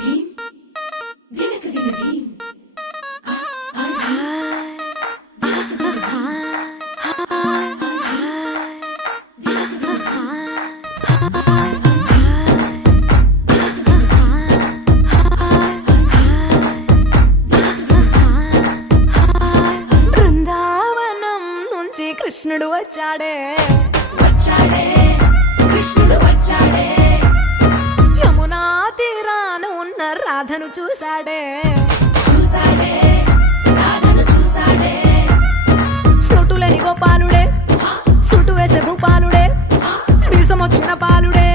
బృందావనం నుంచి కృష్ణుడు వచ్చాడే కృష్ణుడు వచ్చాడే యమునా తీరాన ఉన్న రాధను చూశాడే రాధను చూసాడే ఫ్లూటులని గోపాలుడే సుటు వేసే భూపాలుడే మీసమొచ్చిన పాలుడే